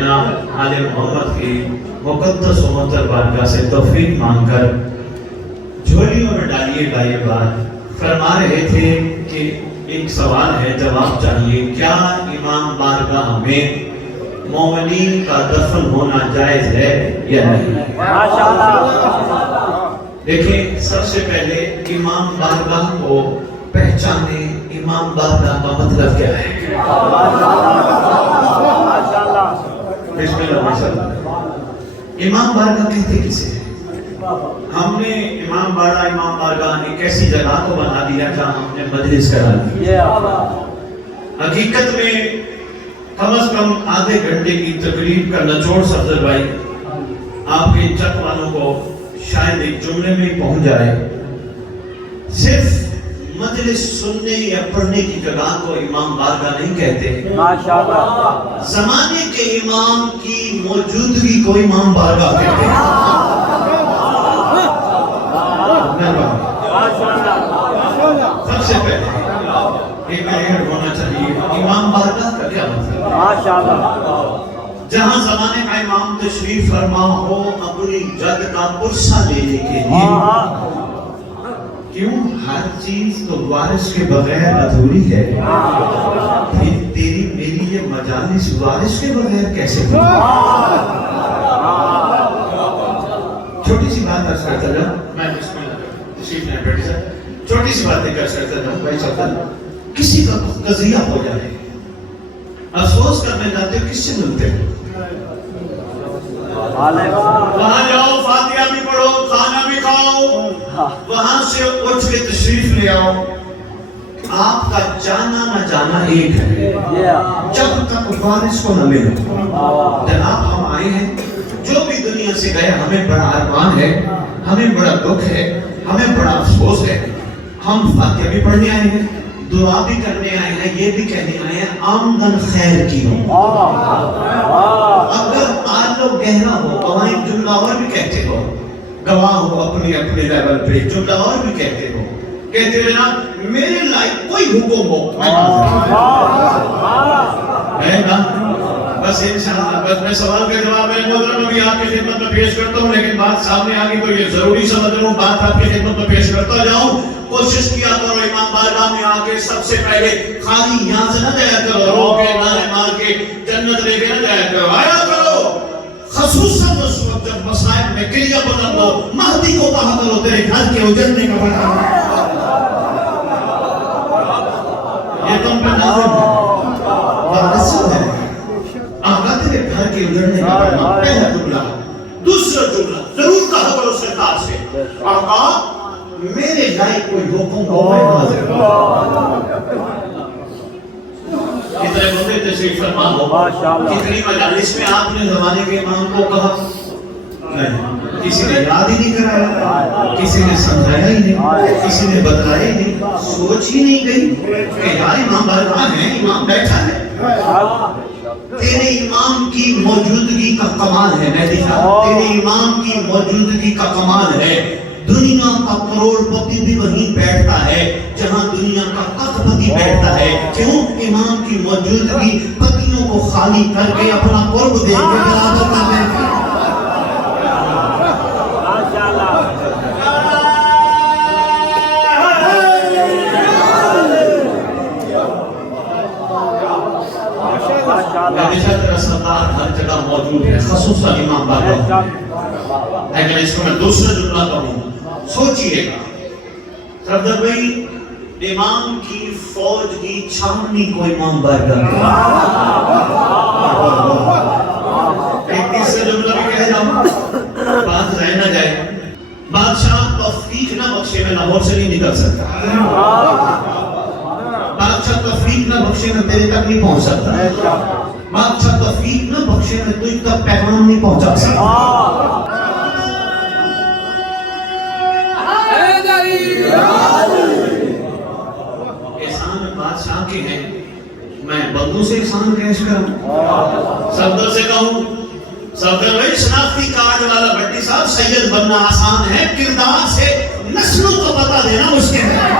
آل محمد کی مقدس و معطر بارگاہ سے توفیق مانگ کر جھولیوں میں ڈالیے بات فرما رہے تھے کہ ایک سوال ہے، جواب چاہیے، کیا امام بارگاہ میں مومنین کا دفن ہونا جائز ہے یا نہیں؟ دیکھیں، سب سے پہلے امام بارگاہ کو پہچانے، امام بارگاہ کا مطلب کیا ہے؟ بسم اللہ ماشاءاللہ۔ امام بارگاہ کہتے کسے ہیں؟ ہم نے امام بارگاہ ایک ایسی جگہ کو بنا دیا جہاں ہم نے مجلس کرا دی۔ حقیقت میں کم از کم آدھے گھنٹے کی تقریب کا نچوڑ سفدر بھائی آپ کے چک والوں کو شاید ایک جملے میں پہنچ جائے، صرف مجلس سننے یا پڑھنے کی جگہ کو امام بارگاہ نہیں کہتے، ماشاءاللہ زمانے کے امام کی موجودگی کو امام بارگاہ کہتے ہیں۔ سب سے پہلے ایک ایڈ ہونا چاہیے، امام بارگاہ کا کیا مطلب ہے؟ ماشاءاللہ جہاں زمانے کا امام تشریف فرما ہو اپنی جد کا پرسہ لینے کے لیے، کیوں ہر چیز تو وارث کے بغیر ادھوری ہے، پھر تیری میری یہ مجالس وارث کے بغیر کیسے ہوگی؟ چھوٹی سی بات عرض کرتا جاؤں، میں بسم اللہ تشریف نہیں بیٹھ سکتا، چھوٹی سی باتیں کر سکتا جاؤں بھائی صاحب، کسی کا قضیہ ہو جائے افسوس کرنے جاتے ہو، کس سے ملتے ہو؟ وہاں جاؤ، فاتحہ بھی پڑھو، کھانا بھی کھاؤ، وہاں سے اٹھ کے تشریف لے آؤ، آپ کا جانا نہ جانا ایک ہے، جب تک وارث کو نہ ملے۔ جناب ہم آئے ہیں، جو بھی دنیا سے گئے، ہمیں بڑا ارمان ہے، ہمیں بڑا دکھ ہے، ہمیں بڑا افسوس ہے، ہم فاتحہ بھی پڑھنے آئے ہیں، دعا بھی کرنے آئے ہیں، یہ بھی کہنے آئے ہیں آمدن خیر کی ہو۔ اگر تعلق گہرا ہو، وہاں ایک جملہ اور بھی کہتے ہو، گواہ ہو اپنے اپنے لیول پہ، جملہ اور بھی کہتے ہو، کہتے ہو جناب میرے لائق کوئی حکم ہو میں ہے نا، بس انشاءاللہ بس میں سوال کا جواب میرے محترم ابھی آپ کی خدمت میں پیش کرتا ہوں، لیکن بات سامنے آگی تو یہ ضروری سمجھ رہا ہوں، بات آپ کی خدمت میں پیش کرتا جاؤں۔ کوشش کیا کرو امام بارگاہ میں آ کے سب سے پہلے خالی یہاں سے نہ جایا کرو، رو کے نعرے مار کے جنت لے کے نہ جایا کرو، آیا کرو، خصوصاً اس وقت جب مصائب میں کلیہ بلند ہو، مہدی کو کہا کرو تیرے گھر کے اجڑنے کا بڑا یہ تم پہ نازم ہے، وارث ہے، آقا تیرے گھر کے اجڑنے کا بڑا پہلا جملہ۔ دوسرا جملہ ضرور کہا کرو سرکار سے، آقا میرے لائق کوئی حکم ہو میں حاضر ہوں۔ کتنے بندے تشریف فرما ہو، کتنی مجالس میں آپ نے زمانے کے امام کو کہا نہیں، کسی نے یاد ہی نہیں کرایا، کسی نے سمجھایا ہی نہیں، کسی نے بتلایا ہی نہیں، سوچ ہی نہیں گئی کہ یار امام بارگاہ ہے، امام بیٹھا ہے۔ تیرے امام کی موجودگی کا کمال ہے مہدی صاحب، تیرے امام کی موجودگی کا کمال ہے۔ دنیا کا کروڑ پتی بھی وہیں بیٹھتا ہے جہاں دنیا کا کروڑ پتی بیٹھتا ہے، کیوں؟ امام کی موجودگی پتیوں کو خالی کر کے اپنا قرب دے کے برابر کر دیتی ہے۔ ہمیشہ تیرا سردار ہر جگہ موجود ہے، خصوصاً امام بارگاہ۔ لیکن اس کو میں دوسرا جملہ کہوں، سوچئے گا سردار بھائی، امام کی فوج کی چھاؤنی کو امام بارگاہ ایک تیسرا جملہ بھی کہہ جاؤں، بات رہ نہ جائے، بادشاہ توفیق نہ بخشے میں لاہور سے نہیں نکل سکتا، بادشاہ توفیق نہ بخشے میں میرے تک نہیں پہنچ سکتا، بادشاہ توفیق نہ بخشے میں تجھ تک پیغام نہیں پہنچا سکتا۔ احسان بادشاہ کے ہیں، میں بندوں سے احسان کیش کروں، صدر سے کہوں صدر بھائی شناختی کارڈ والا بھٹی صاحب سید بننا آسان ہے، کردار سے نسلوں کو پتہ دینا مشکل ہے۔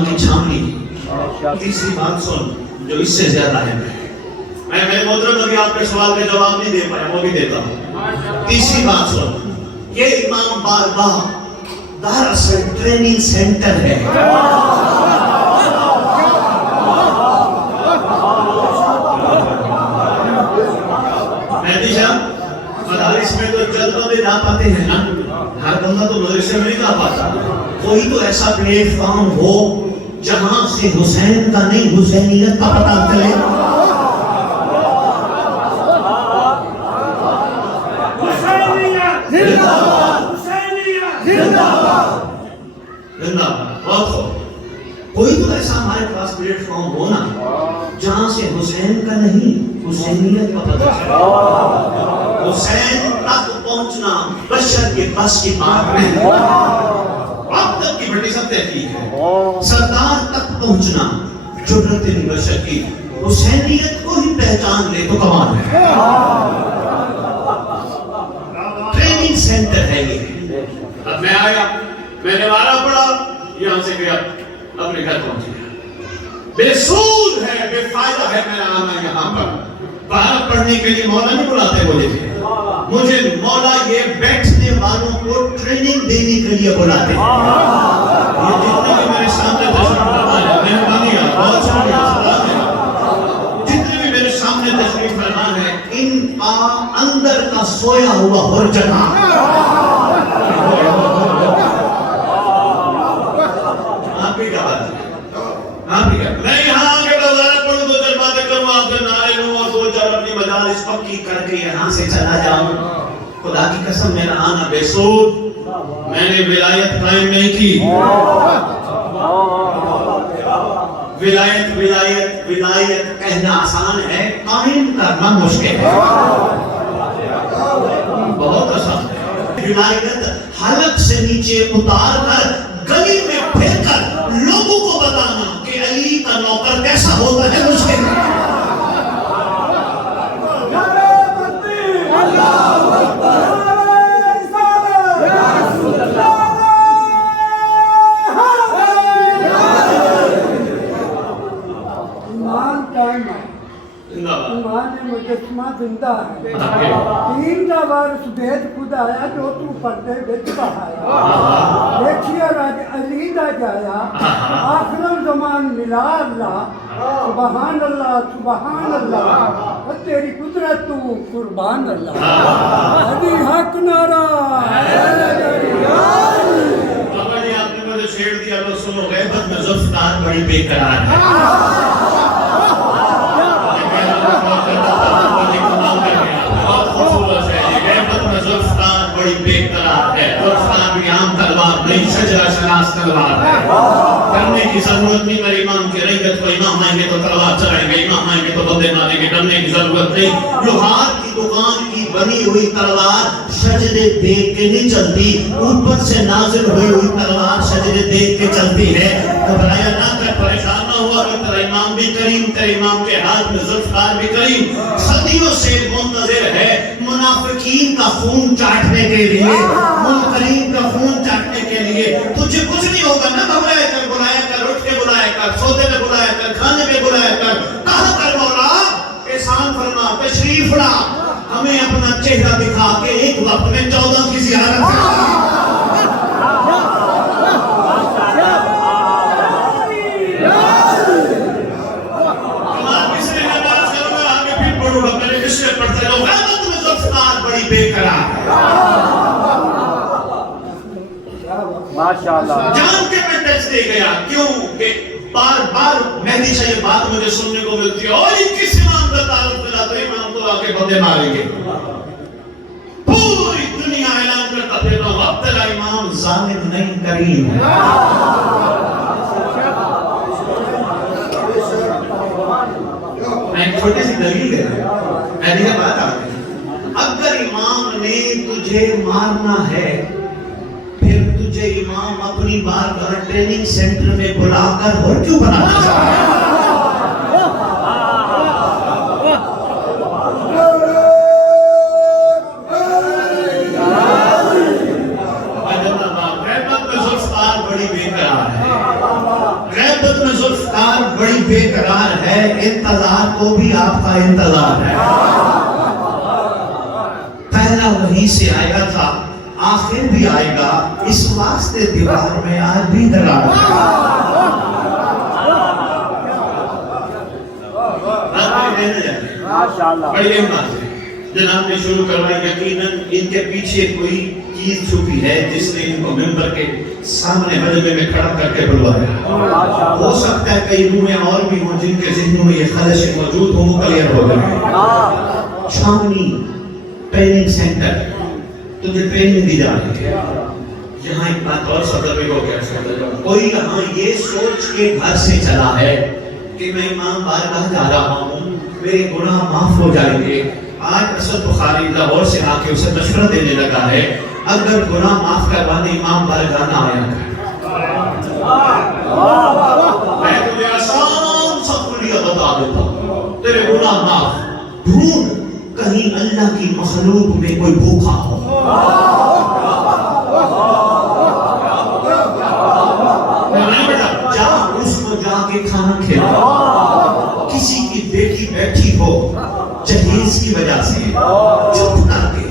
ایمان کی چھاونی. تیسری بات سن جو اس سے زیادہ ہے. میں میرے محترم ابھی آپ کے سوال کا جواب نہیں دے پایا, وہ بھی دیتا ہوں. تیسری بات سن, یہ امام بارگاہ دراصل ٹریننگ سینٹر ہے. مہدی صاحب مدارس میں تو جلدوں میں جا پاتے ہیں نا, ہر بندہ تو مدرسے میں نہیں جا پاتا. کوئی تو ایسا پلیٹ فارم ہو جہاں سے حسین کا نہیں حسینیت کا پتہ چلے. کوئی تو ایسا ہمارے پاس پلیٹ فارم ہو نا جہاں سے حسین کا نہیں حسینیت کا پتہ چلے. حسین تک پہنچنا بشر کے بس کی بات نہیں, آپ تک کی بڑی سب تحقیق ہے. سردار تک پہنچنا جرت نہیں بشر کی, حسینیت کو ہی پہچان لے تو کمال ہے. ٹریننگ سینٹر ہے یہ. اب میں آیا, میں نے وارا پڑھا, یہاں سے گیا اپنے گھر پہنچ گیا. بے سود ہے, بے فائدہ ہے میرا آنا یہاں پر. باہر پڑھنے کے لیے مولا نہیں بلاتے بولے تھے, مجھے مولا یہ بیٹھنے والوں کو ٹریننگ دینے کے لیے بلاتے ہیں. یہ جتنے بھی میرے سامنے تشریف فرما ہے, مہربانی ہے, بہت شکریہ, سلام ہے. جتنے بھی میرے سامنے تشریف فرما ہے, ان کا اندر کا سویا ہوا ہر جگہ میں یہاں آگے بازار پڑھوں تو جب باتیں کروں آپ سے نعرے لوں اور دو چار اپنی مجالس پکی کر کے یہاں سے چلا جاؤں. خدا کی قسم میرا آنا بے سود. میں نے ولایت قائم نہیں کی. ولایت ولایت ولایت کہنا آسان ہے, قائم کرنا مشکل ہے. بہت آسان ہے. ولایت حلق سے نیچے اتار کر گلی میں پھر کر لوگوں کو بتانا کہ علی کا نوکر کیسا ہوتا ہے مشکل ہے. ایمان مجسمہ زندہ ہے. تین کا وارث بید خدا آیا جو تو پردے بچ بہایا. دیکھیے راج علی دا جایا, آخر زمان ملا اللہ. سبحان اللہ سبحان اللہ, تیری قدرت تو قربان اللہ. علی حق نعرہ بابا جی آپ نے مجھے چھیڑ دیا. لو سنو, غیبت میں ذوالفقار بڑی بے قرار ہے. بڑی بے قرار ہے. ذوالفقار بھی عام تلوار نہیں, شجرہ شناس تلوار ہے. کرنے کی ضرورت نہیں. میرے امام کی ریت کو امام آئیں گے تو تلوار چلائیں گے, امام آئیں گے تو بندے ماریں گے. ڈرنے کی ضرورت نہیں. لوہار کی دکان کی بنی ہوئی تلوار شجرے دیکھ کے نہیں چلتی, اوپر سے نازل ہوئی ہوئی تلوار شجرے دیکھ کے چلتی ہے. گھبرایا نہ کر, پریشان نہ ہوا کہ تیرا امام بھی کریم, تیرے امام کے ہاتھ میں ذوالفقار بھی کریم. صدیوں سے منتظر ہے منافقین کا خون چاٹنے کے لیے, منکرین کا خون چاٹنے کے لیے. تجھے کچھ نہیں ہوگا نا, گھبرایا کر, بلایا کر, اٹھ کے بلایا کر, سوتے میں بلایا کر, کھانے میں بلایا کر. کہا کر مولا احسان فرما, تشریف لا, ہمیں اپنا چہرہ دکھا کے ایک وقت میں 14 کی زیارت کرا. جان کے میں ٹیکس دے گیا. کیوں کہ بار بار مہدی سے یہ بات مجھے سننے کو ملتی ہے, اور کس امام کا تعلق ملا تو امام تو آ کے بندے ماریں گے. پوری دنیا اعلان کرتا پھر تو اب تیرا امام ظالم نہیں کریم ہے. ایک چھوٹی سی دلیل ہے, مہدی سے بات آ گئی. اگر امام نے تجھے مارنا ہے پھر تجھے امام اپنی بارگاہ ٹریننگ سینٹر میں بلا کر اور کیوں بنانا چاہتا ہے؟ غیبت میں ذوالفقار بڑی بے قرار ہے. رات کو بھی آپ کا انتظار ہے. پہلا وہیں سے آیا تھا، آخر بھی آئے گا، اس واسطے دیوار میں آج بھی دراڑ ہے. بڑی بات ہے جناب نے شروع کروائی. یقیناً ان کے پیچھے کوئی چیز چھپی ہے جس نے ان کو ممبر کے سامنے مجمع میں کھڑا کر کے بلوایا. ہو سکتا ہے کئی روحیں اور بھی ہوں جن کے ذہنوں میں یہ خدش موجود ہوں، وہ کلیئر ہو گئے. چھاونی ٹریننگ سینٹر، تجھے ٹریننگ دی جا رہی ہے. یہاں ایک بات اور صدر کو کیا کوئی یہاں یہ سوچ کے گھر سے چلا ہے کہ میں امام بارگاہ جا رہا ہوں، میرے گناہ معاف ہو جائیں گے. آج اسد بخاری لاہور سے آ کے اسے مشورہ دینے لگا ہے اگر گناہ معاف کروانے امام بارگاہ نہ آیا میں تجھے آسان سا کلیہ بتا دیتا ہوں، تیرے گناہ معاف. ڈھونڈ کہیں اللہ کی مخلوق میں کوئی بھوکا ہو. جا اس کو جا کے کھانا کھلا. کسی کی بیٹی بیٹھی ہو جہیز کی وجہ سے چپ کر کے.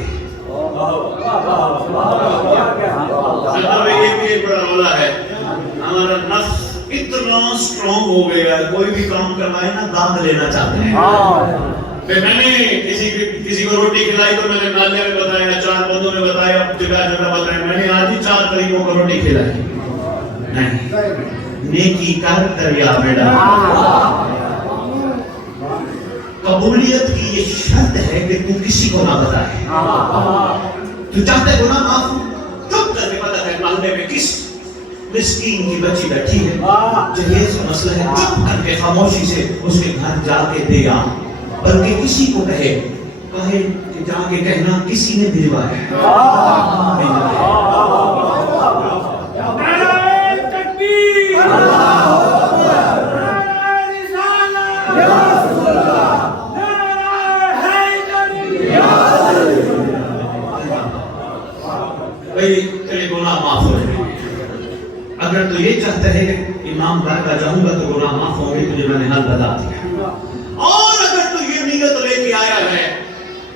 یہ بھی ایک بڑا رولا ہے. ہمارا نفس اتنا سٹرونگ ہو گیا ہے، کوئی بھی کام کروائے نا دام لینا چاہتے ہیں. میں نے کسی کو روٹی کھلائی تو میں نے نالیہ میں بتایا، 4 بندوں میں بتایا، جگہ جگہ بتایا. میں نے آج ہی 4 غریبوں کو روٹی کھلائی. نہیں، نیکی کر دریا میں ڈال. قبولیت کی یہ شرط ہے کہ تو کسی کو نہ بتائے. تو چاہتے گناہ معاف چپ کر کے پتہ ہے محلے میں کس مسکین کی بچی بیٹھی ہے، جہیز کا مسئلہ ہے، چپ کر کے خاموشی سے اس کے گھر جا کے دے آ. بلکہ کسی کو کہے کہ جا کے کہنا کسی نے بھیجوا ہے. تیرے گناہ معاف ہو جائیں. اگر تو یہ چاہتا ہے کہ امام بارگاہ جاؤں گا تو گناہ معاف ہوں گے، تجھے میں نے حل بتا دیا. اور اگر تو یہ نیت لے کے آیا ہے،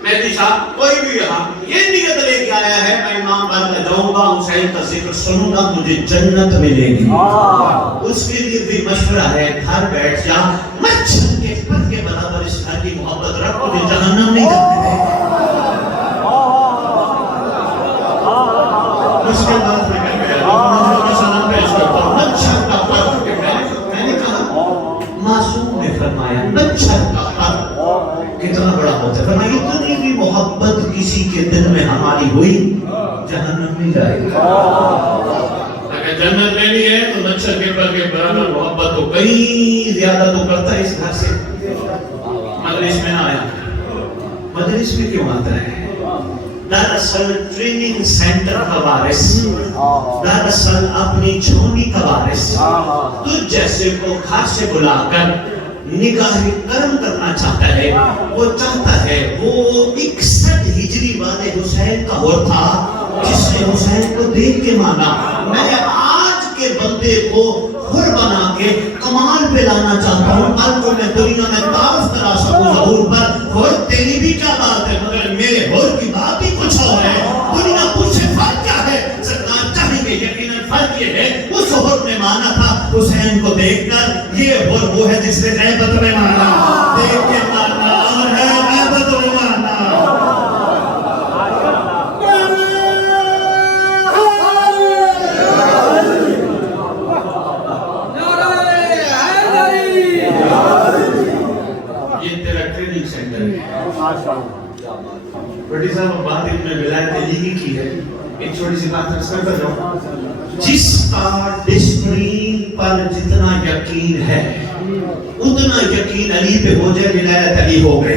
مہدی صاحب کوئی بھی یہاں یہ نیت لے کے آیا ہے میں امام بارگاہ جاؤں گا، حسین کا ذکر سنوں گا، مجھے جنت ملے گی، اس کے لیے بھی مشورہ ہے گھر بیٹھ جا. مچھر کے پر کے برابر اس گھر کی محبت رکھ، تجھے جہنم نہیں جانے دے. اس کے بعد میں کہہ گیا سلام پیش کرتا ہوں. مچھر کا پر میں نے کہا معصوم نے فرمایا مچھر کا پر کتنا بڑا ہوتا ہے. فرمایا اتنی بھی محبت کسی کے دل میں ہماری ہوئی جہنم نہیں جائے گا. اگر جنت میں نہیں ہے تو مچھر کے پر کے برابر محبت تو کئی زیادہ تو کرتا ہے. اس گھر سے مجلس میں نہ آیا. مجلس میں کیوں آتا ہے؟ دراصل ٹریننگ سینٹر کا وارث، دراصل اپنی چھونی کا وارث تجھ جیسے کو گھر سے بلا کر نگاہ کرم کرنا چاہتا ہے. وہ چاہتا ہے وہ 61 ہجری والے حسین کا ہو تھا جس نے حسین کو دیکھ کے مانا. میں آج کے بندے کو حر بنا کے کمال پہ لانا چاہتا ہوں. کل کو میں دنیا میں تعارف کرا سکوں ظہور پر. حر تیری بھی کیا بات ہے مگر میرے حر کی بات ہی کچھ اور ہے. دنیا مجھ سے فرق کیا ہے؟ سرکار چاہیں گے یقیناً فرق یہ ہے اس حر نے مانا تھا حسین کو دیکھ کر. یہ حر وہ ہے جس نے غیبت میں مانا، دیکھ کے مانا، اور ہے غیبت میں مانا. بڑی صاحب بات ایک میں ولایت علی کی ہے، ایک چھوٹی سی بات عرض کرتا جاؤں. جس کا ڈسپلین پر جتنا یقین ہے اتنا یقین علی پہ ہو جائے ولایت علی ہو گئے.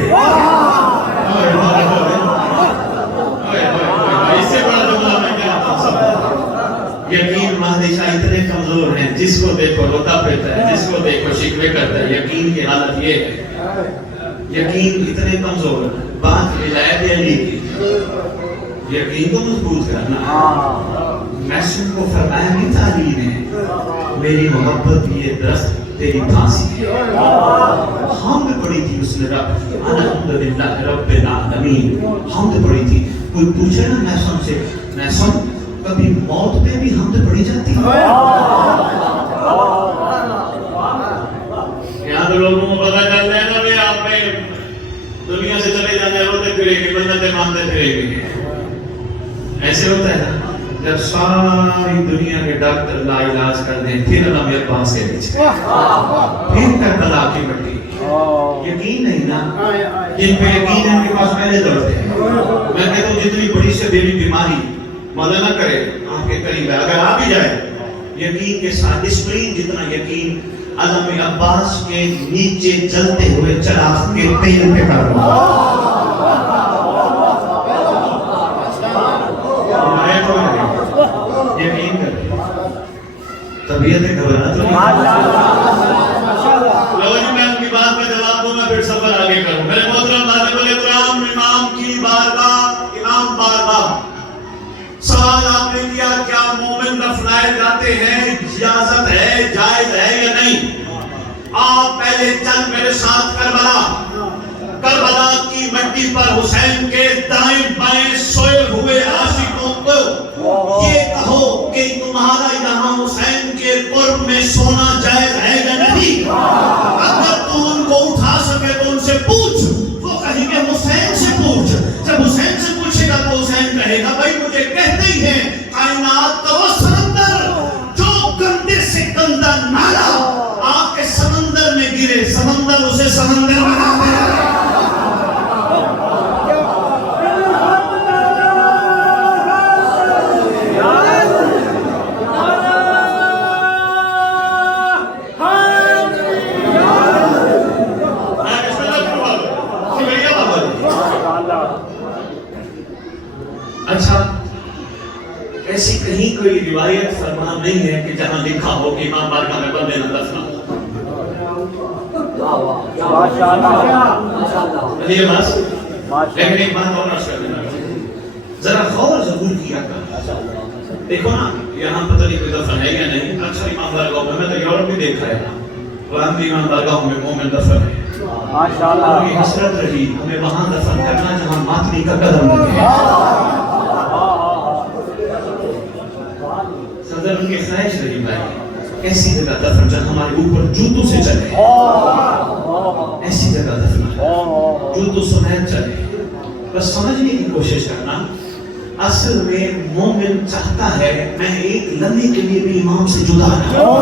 اس سے بڑا جملہ میں کیا بتا. یقین مہدی شاہ اتنے کمزور ہیں، جس کو دیکھو روتا پھرتا ہے، جس کو دیکھو شکوے کرتا ہے. یقین کی حالت یہ ہے، یقین اتنے کمزور. بات ولایت علی کی یقین کو مضبوط کرنا. میسن کو فرمایا نہیں تعلیم ہے میری محبت یہ درخت تیری پھانسی ہے. حمد پڑی تھی اس نے رب الحمدللہ رب العالمین حمد پڑی تھی. کوئی پوچھے نا میسن سے میسن کبھی موت پہ بھی حمد پڑی جاتی ہے؟ یہاں تو لوگوں کو پتہ چلتا ہے نا بھائی آپ نے دنیا سے چلے جانے روتے پھرے گے منتیں مانتے پھرے گے. ایسے ہوتا ہے نا جب ساری دنیا کے ڈاکٹر لا علاج کر دیں پھر اللہ میرے پاس سے نیچے پھر کربلا کی مٹی. یقین نہیں نا جن پہ یقین ہے ان کے پاس پہلے دوڑتے ہیں. میں کہتا ہوں جتنی بڑی سے بڑی بیماری مدد نہ کرے آپ کے قریب ہے اگر آ بھی جائے یقین کے ساتھ ڈسپلین جتنا یقین علم عباس کے نیچے جلتے ہوئے چراغ کے تیل پہ کروا. یقین کریں طبیعت گھبرا تو لو جی میں ان کی بات کا جواب دوں میں پھر سفر آگے کروں. میرے محترم طالب الکرام امام کی بارگاہ امام بارگاہ سوال آپ نے کیا کیا مومن دفنائے جاتے ہیں اجازت ہے جائز ہے یا نہیں؟ آپ پہلے چل میرے ساتھ کربلا کی مٹی پر حسین کے دائیں بائیں سوئے ہوئے عاشقوں کو یہ کہو کہ تمہارا یہاں حسین کے قرب میں سونا جائز ہے یا نہیں؟ اگر تو ان کو اٹھا سکے تو ان سے پوچھ. وہ کہیں گے حسین سے پوچھ. جب حسین سے پوچھے گا تو حسین کہے گا بھائی مجھے کہتے ہی ہیں کائنات کا وہ سمندر جو گندے سے گندا نالا آ کے سمندر میں گرے سمندر اسے سمندر بنا دے. اچھا ایسی کہیں کوئی روایت فرما نہیں ہے کہ جہاں لکھا ہو کہ امام بارگاہ میں بندے نہ دفنا. لیکن ایک بات اور عرض کر دینا ذرا غور ضرور کیا کر. دیکھو نا یہاں پتہ نہیں کوئی دفن ہے یا نہیں. اکثر امام بارگاہ میں تو یورپ بھی دیکھا ہے وہاں بھی امام بارگاہوں میں مومن دفن ہے. اور یہ حسرت رہی ہمیں وہاں دفن کرنا جہاں ماتمی کا قدم لگے. صدر ان کی خواہش رہی بھائی ایسی جگہ دفن جہاں ہمارے اوپر جوتوں سے چلے. ایسی جگہ دفن جوتوں سمیت چلے. بس سمجھنے کی کوشش کرنا اصل میں مومن چاہتا ہے میں ایک لمحے کے لیے بھی امام سے جدا نہ ہوں.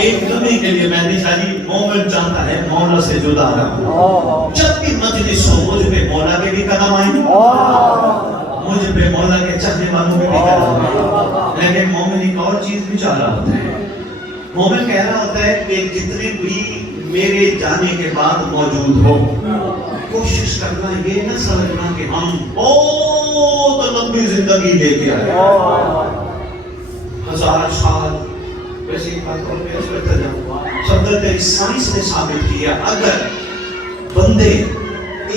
ایک لمحے کے لیے میں نہیں چاہتی. مومن چاہتا ہے مولا سے جدا نہ ہوں. جب بھی مجلس ہو مجھ پہ مولا کے بھی قدم آئیں مجھ پہ مولا کے چاہنے والوں کے بھی قدم آئیں. لیکن مومن ایک اور چیز بھی چاہ رہا ہوتا ہے. مومن کہہ رہا ہوتا ہے کہ جتنے بھی میرے جانے کے بعد موجود ہو کوشش کرنا یہ نہ سمجھنا کہ ہم بہت لمبی زندگی لے کے آئے 1000 سال. ویسے ایک بات اور پیش کرتا جاؤں صدر تیری سائنس نے ثابت کیا اگر بندے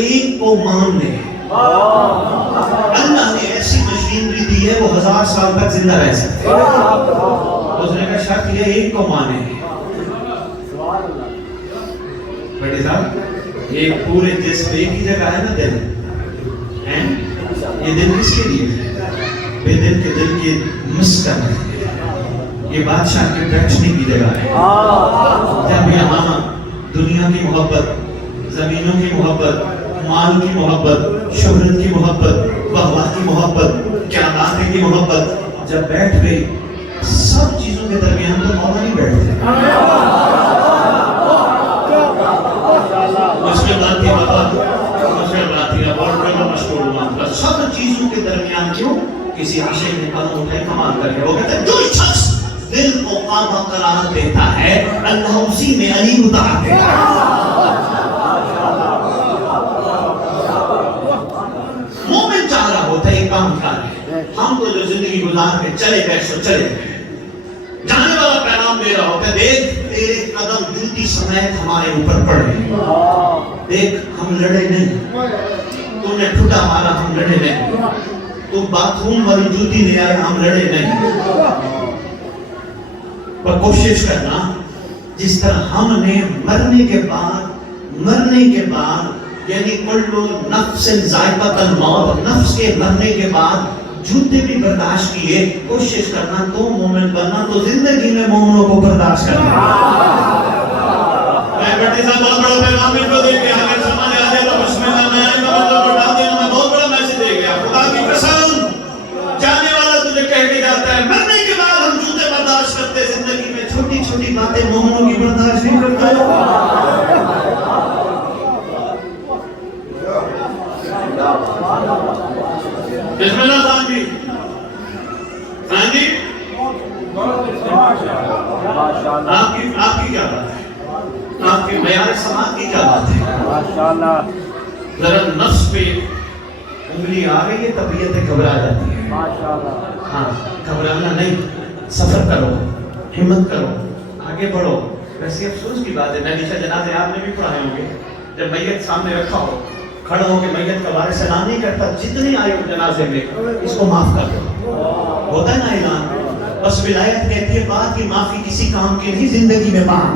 ایک کو مان لیں اللہ نے ایسی مشینری دی ہے وہ 1000 سال تک زندہ رہ سکتے ہیں. اس نے کہا شرط یہ ایک کو مانے. بیٹے صاحب یہ پورے جسم ایک ہی جگہ ہے نا دل یہ دل کس کے لیے ہے؟ بے دل کے دل کی مسکن ہے. یہ بادشاہ کے بیٹھنے کی جگہ ہے. جب یہاں دنیا کی محبت زمینوں کی محبت مال کی محبت شہرت کی محبت واہ کی محبت کیا بات کی محبت جب بیٹھ گئی سب چیزوں کے درمیان تو مولا نہیں بیٹھتے. مشکل بات تھی بابا مشکل بات تھی ابورٹ کرنا مشکل ہوا. سب چیزوں کے درمیان کیوں کسی عشق نے قدم اٹھائے کمال کر کے وہ کہتے ہیں جو شخص دل کو کعبہ قرار دیتا ہے اللہ اسی میں علی اتار دیتا ہے. مومن چاہ رہا ہوتا ہے ایک کام کیا ہے ہم تو جو زندگی گزار کے چلے گئے سو چلے گئے. جانے والا پیغام دے رہا ہوتا ہے دیکھ تیرے قدم جوتی سمیت ہمارے اوپر پڑے. دیکھ ہم لڑے نہیں, تو نے ٹھٹا مارا ہم لڑے نہیں, تو باتھ روم والی جوتی لے آئے ہم لڑے نہیں. پر کوشش کرنا جس طرح ہم نے مرنے کے بعد یعنی کل نفس ذائقۃ الموت, نفس کے مرنے کے بعد جوتے بھی برداشت کیے, کوشش کرنا تو مومن بننا تو زندگی میں مومنوں کو برداشت کرنا. میں بیٹے صاحب بہت بڑا پیغام ان کو دے گیا, اگر سمجھ آ جائے تو بسم اللہ میں آئے تو مطلب بتا دینا, میں بہت بڑا میسج دے گیا. خدا کی قسم جانے والا تجھے کہہ کے جاتا ہے مرنے کے بعد ہم جوتے برداشت کرتے, زندگی میں چھوٹی چھوٹی باتیں مومنوں کی برداشت نہیں کرتے. بسم اللہ خان جی, خان جی آپ کی کیا بات ہے, آپ کی معیار سماعت کی کیا بات ہے. ذرا نفس پہ انگلی آ گئی ہے طبیعت گھبرا جاتی ہے. ہاں گھبرانا نہیں, سفر کرو, ہمت کرو, آگے بڑھو. ویسے افسوس کی بات ہے, نبی جنازے آپ نے بھی پڑھائے ہوں گے, جب میت سامنے رکھا ہو کھڑا ہو کے میت کا بارے سلام نہیں کرتا, جتنے آئے ہو جنازے میں اس کو معاف کر دو. ہوتا ہے نا اعلان, بس ولایت کہتی ہے بات کی معافی کسی کام کی نہیں, زندگی میں مانگ.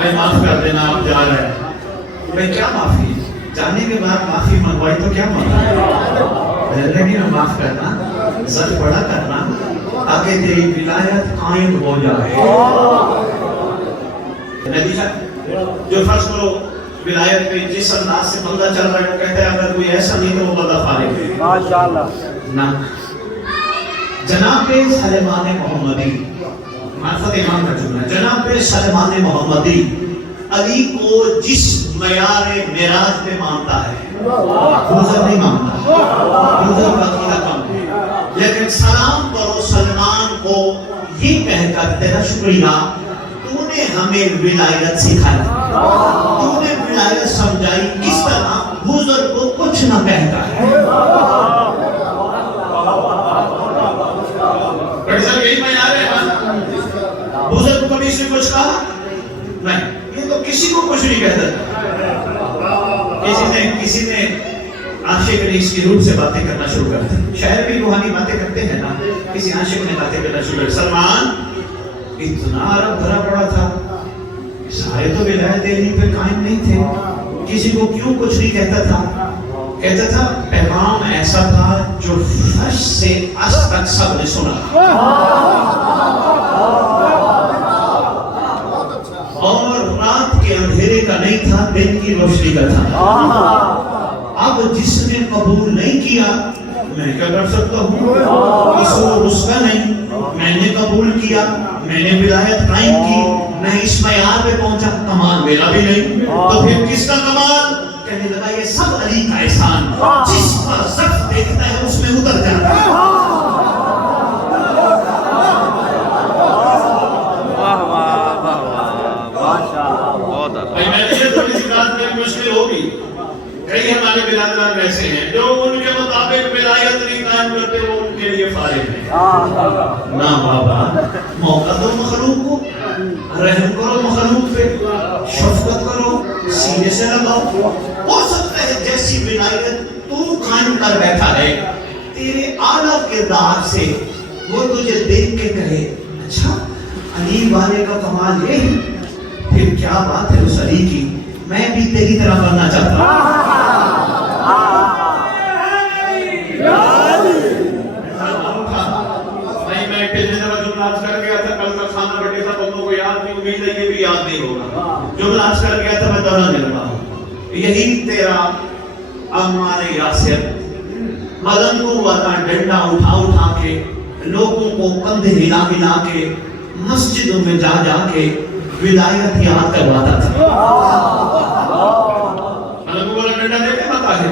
میں معاف کر دینا, آپ جا رہے ہیں. میں کیا معافی, جانے کے بعد معافی منگوائی تو کیا معافی, زندگی میں معاف کرنا, زد بڑا کرنا تاکہ تیری ولایت قائم ہو جائے. نتیجہ جو فرض کرو ولایت پہ جس انداز سے بندہ چل رہا ہے, وہ کہتا ہے اگر کوئی ایسا نہیں تو وہ بندہ فارغ ہے. ماشاءاللہ. نہ جناب سلیمان محمدی, معرفت امام کا جملہ, جناب سلیمان محمدی علی کو جس معیار معراج پہ مانتا ہے, بزرگ نہیں مانتا, بزرگ کا عقیدہ کم ہے, لیکن سلام کرو سلمان کو یہ کہہ کر تیرا شکریہ, تو نے ہمیں ولایت سکھائی, تو نے ولایت سمجھائی کس طرح بزرگ کو کچھ نہ کہتا ہے. یہی معیار ہے, بزرگ کو بھی اس نے کچھ کہا نہیں, یہ تو کسی کو کچھ نہیں کہتا. کسی نے عاشق نے اس کی روح سے باتیں کرنا شروع کر دی, شاعر بھی روحانی باتیں کرتے ہیں نا, کسی عاشق نے باتیں کرنا شروع کر دی. سلمان اتنا عرب بھرا پڑا تھا, سارے تو ولایت دینی پہ قائم نہیں تھے, کسی کو کیوں کچھ نہیں کہتا تھا. کہتا تھا پیغام ایسا تھا جو فرش سے اس تک سب نے سنا, اور رات کے اندھیرے کا نہیں تھا, دن کی روشنی کا تھا. اب جس نے قبول نہیں کیا میں کیا کر سکتا ہوں, قصور اس کا نہیں, میں نے قبول کیا, میں نے ولایت قائم کی, میں اس معیار پہ پہنچا, کمال میرا بھی نہیں, تو پھر کس کا کمال. کہنے لگا یہ سب علی کا احسان, جس پر ضعف دیکھتا ہے اس میں اتر جاتا ہے. مشکل ہوگی, کئی ہمارے برادران ایسے ہیں جو ان کے مطابق ولایت نہیں قائم کرتے, وہ ان کے لیے فارغ ہیں. نہ بابا, موقع دو مخلوق کو, رحم کرو مخلوق پہ, شفقت کرو, سینے سے لگاؤ. ہو سکتا ہے جیسی ولایت تو قائم کر بیٹھا ہے, تیرے اعلیٰ کردار سے وہ تجھے دیکھ کے کہے اچھا علی والے کا کمال یہ ہے, پھر کیا بات ہے اس علی کی, میں بھی تیری طرح بننا چاہتا ہوں. میں پہلے دفعہ جملہ عرض کر گیا تھا, کل کا کھانا بٹے تھا, بندوں کو یاد نہیں, امید ہے یہ بھی یاد نہیں ہوگا. جملہ عرض کر گیا تھا, میں دورہ دے رہا ہوں. یہی تیرا عمار یاسر مدن کو والا ڈنڈا اٹھا کے, لوگوں کو کندھے ہلا کے, مسجدوں میں جا کے ولایت یاد کرواتا تھا. حالانکہ بولا بیٹا دیکھے مت آگے.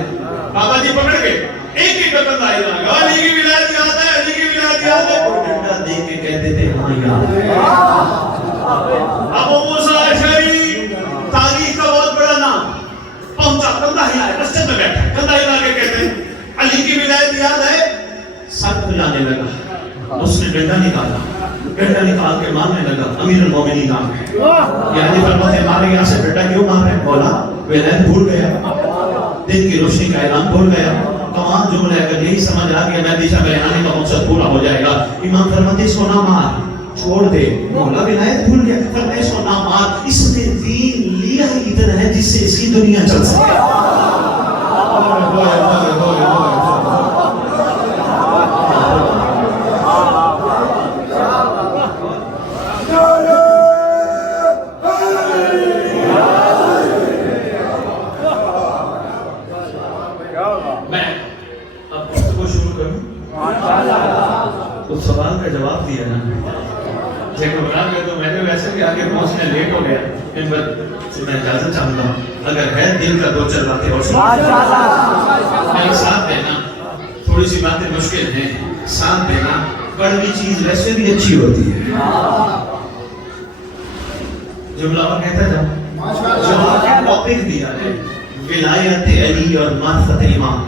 بابا جی پکڑ کے ایک ایک قدم لائی لگا علی کی ولایت یاد ہے, علی کی ولایت یاد ہے. ڈنڈا دے کے کہتے تھے ہاں یاد ہے. ابو موسیٰ اشعری تاریخ کا بہت بڑا نام پہنچا, کندھا ہلائے, مسجد میں بیٹھا, کندھا ہلا کے کہتے ہیں علی کی ولایت یاد ہے. سر کھلانے لگا, اس نے ڈنڈا نکالا, ڈنڈا نکال کے مارنے لگا. امیر المومنین نام ہے. یعنی فرماتے ہیں مارے یہاں سے ڈنڈا کیوں مار رہے ہیں؟ بولا ولایت بھول گیا, دن کی روشنی کا اعلان بھول گیا. تمام جملے اگر یہی سمجھ آ گیا مہدی صاحب آنے کا مقصد پورا ہو جائے گا. امام فرماتے اس کو نہ مار, چھوڑ دے. مولا ولایت بھول گیا, فرماتے اس کو نہ مار, اس نے دین لیا ہی اتنا ہے جس سے اس کی دنیا چل سکے. اس سوال کا جواب دیا نا, جب گھبرا گیا تو میں نے ویسے بھی آگے پہنچنے لیٹ ہو گیا. ان پر میں اجازت چاہتا ہوں, اگر ہے دل کا دو چل باتیں اور میرے ساتھ دینا. تھوڑی سی باتیں مشکل ہیں, ساتھ دینا. کڑوی چیز ویسے بھی اچھی ہوتی ہے. جملہ اور کہتا جاؤں, جواب کا ٹاپک دیا ہے ولایت علی اور معرفت امام.